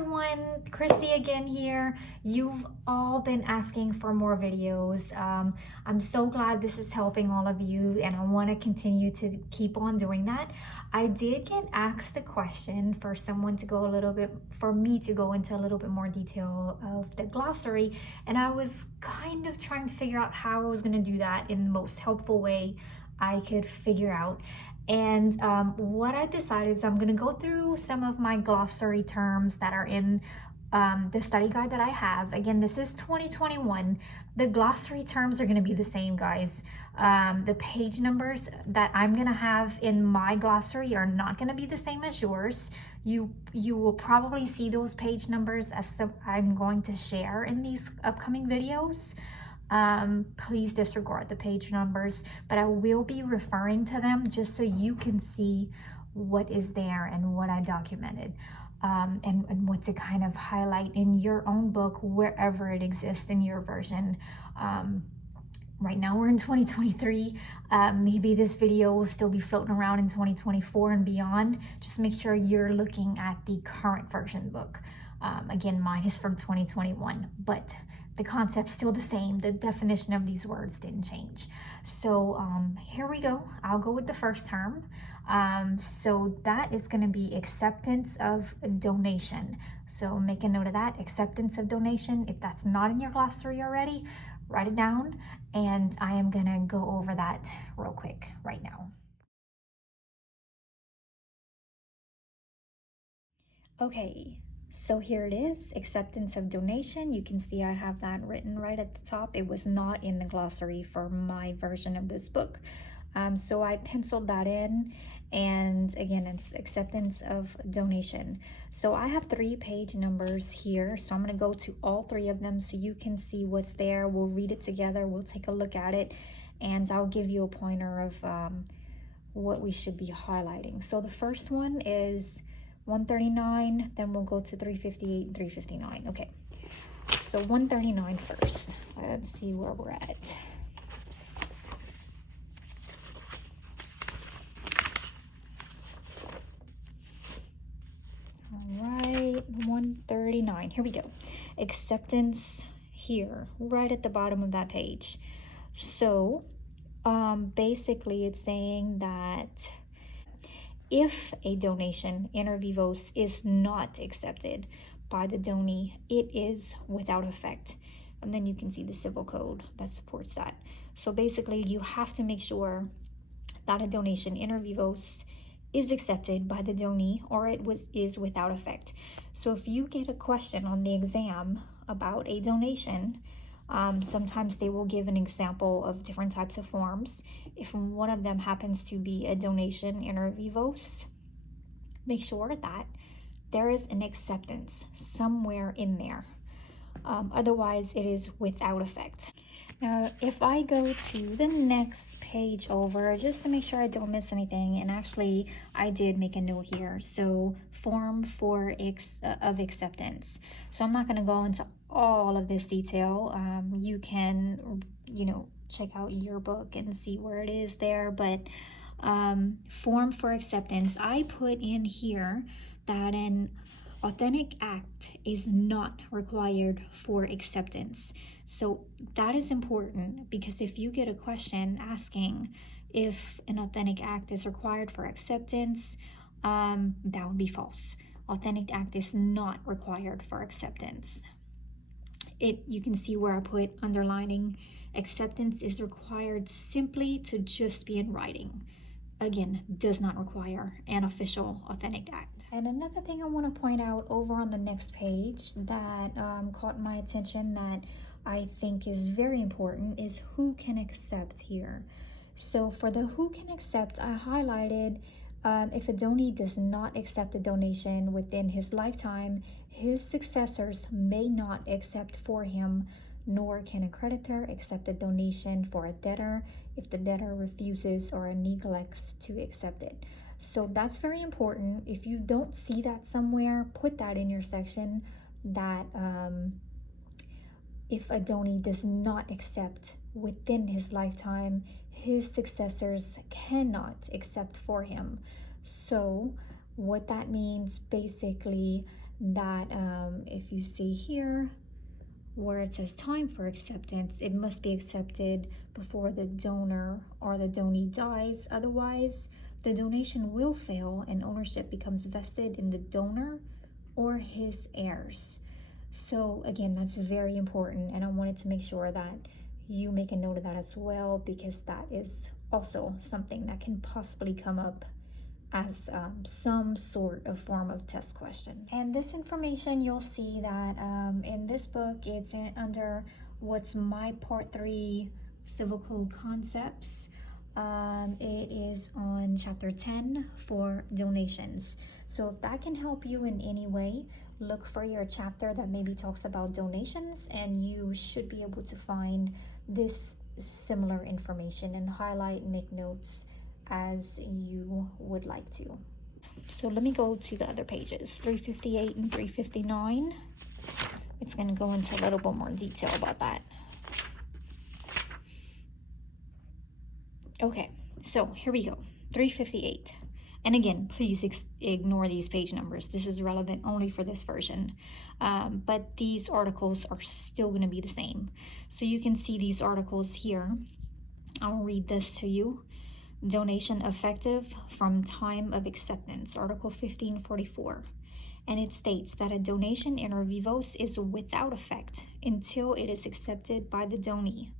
everyone, Christy again here. You've all been asking for more videos. I'm so glad this is helping all of you, and I want to continue to keep on doing that. I did get asked the question for someone to go for me to go into a little bit more detail of the glossary, and I was kind of trying to figure out how I was going to do that in the most helpful way I could figure out. And what I decided is I'm going to go through some of my glossary terms that are in the study guide that I have. Again, this is 2021. The glossary terms are going to be the same, guys. The page numbers that I'm going to have in my glossary are not going to be the same as yours. You will probably see those page numbers as I'm going to share in these upcoming videos. Please disregard the page numbers, but I will be referring to them just so you can see what is there and what I documented, and what to kind of highlight in your own book wherever it exists in your version. Right now we're in 2023. Maybe this video will still be floating around in 2024 and beyond. Just make sure you're looking at the current version book. Again, mine is from 2021, but the concept's still the same. The definition of these words didn't change. So here we go. I'll go with the first term. So that is going to be acceptance of donation. So make a note of that, acceptance of donation. If that's not in your glossary already, write it down, and I am going to go over that real quick right now. Okay. So here it is, acceptance of donation. You can see I have that written right at the top. It was not in the glossary for my version of this book. So I penciled that in, and again, it's acceptance of donation. So I have 3 page numbers here. So I'm gonna go to all 3 of them so you can see what's there. We'll read it together, we'll take a look at it, and I'll give you a pointer of what we should be highlighting. So the first one is 139, then we'll go to 358 and 359. Okay, so 139 first. Let's see where we're at. All right, 139. Here we go. Acceptance here, right at the bottom of that page. So basically it's saying that if a donation inter vivos is not accepted by the donee, it is without effect. And then you can see the civil code that supports that. So basically you have to make sure that a donation inter vivos is accepted by the donee, or it is without effect. So if you get a question on the exam about a donation, sometimes they will give an example of different types of forms. If one of them happens to be a donation inter vivos, make sure that there is an acceptance somewhere in there. Otherwise, it is without effect. Now, if I go to the next page over, just to make sure I don't miss anything, and actually I did make a note here. So form of acceptance. So I'm not going to go into all of this detail. You can, check out your book and see where it is there. But form for acceptance, I put in here that an authentic act is not required for acceptance. So that is important, because if you get a question asking if an authentic act is required for acceptance, that would be false. Authentic act is not required for acceptance. You can see where I put underlining, acceptance is required simply to just be in writing. Again, does not require an official authentic act. And another thing I want to point out over on the next page that caught my attention that I think is very important is who can accept here. So for the who can accept, I highlighted if a donee does not accept a donation within his lifetime, his successors may not accept for him, nor can a creditor accept a donation for a debtor if the debtor refuses or neglects to accept it. So that's very important. If you don't see that somewhere, put that in your section, that if a donee does not accept within his lifetime, his successors cannot accept for him. So what that means basically, that if you see here where it says time for acceptance, it must be accepted before the donor or the donee dies. Otherwise, the donation will fail and ownership becomes vested in the donor or his heirs. So again, that's very important, and I wanted to make sure that you make a note of that as well, because that is also something that can possibly come up as some sort of form of test question. And this information, you'll see that in this book, it's under what's my part 3 civil code concepts. It is on chapter 10 for donations. So if that can help you in any way, look for your chapter that maybe talks about donations, and you should be able to find this similar information and highlight and make notes as you would like to. So let me go to the other pages, 358 and 359. It's going to go into a little bit more detail about that. Okay, so here we go, 358. And again, please ignore these page numbers. This is relevant only for this version. But these articles are still going to be the same. So you can see these articles here. I'll read this to you. Donation effective from time of acceptance, Article 1544. And it states that a donation inter vivos is without effect until it is accepted by the donee.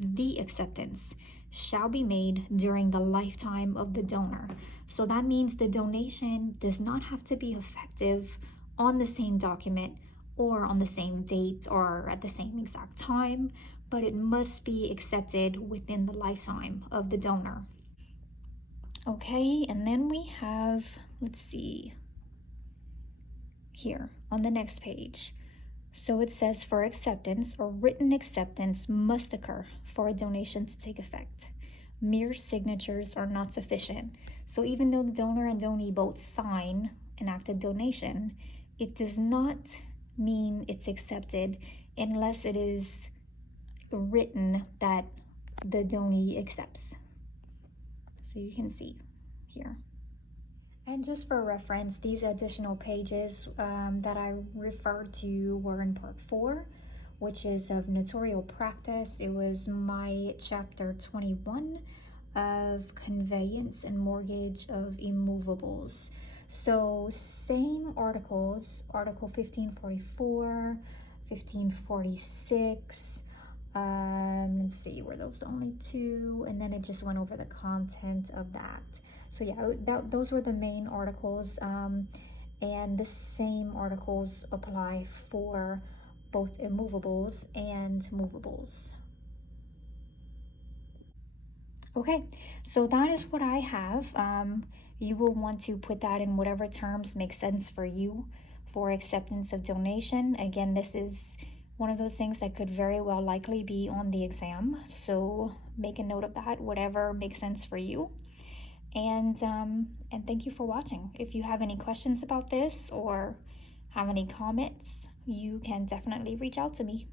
The acceptance shall be made during the lifetime of the donor. So that means the donation does not have to be effective on the same document or on the same date or at the same exact time, but it must be accepted within the lifetime of the donor. Okay, and then we have, let's see, here on the next page. So it says, for acceptance, a written acceptance must occur for a donation to take effect. Mere signatures are not sufficient. So even though the donor and donee both sign an act of donation, it does not mean it's accepted unless it is written that the donee accepts. So you can see here. And just for reference, these additional pages that I referred to were in part 4, which is of notarial practice. It was my chapter 21 of conveyance and mortgage of immovables. So same articles, Article 1544, 1546, let's see, were those the only two? And then it just went over the content of that. So yeah, those were the main articles, and the same articles apply for both immovables and movables. Okay, so that is what I have. You will want to put that in whatever terms make sense for you for acceptance of donation. Again, this is one of those things that could very well likely be on the exam, so make a note of that, whatever makes sense for you. And thank you for watching. If you have any questions about this or have any comments, you can definitely reach out to me.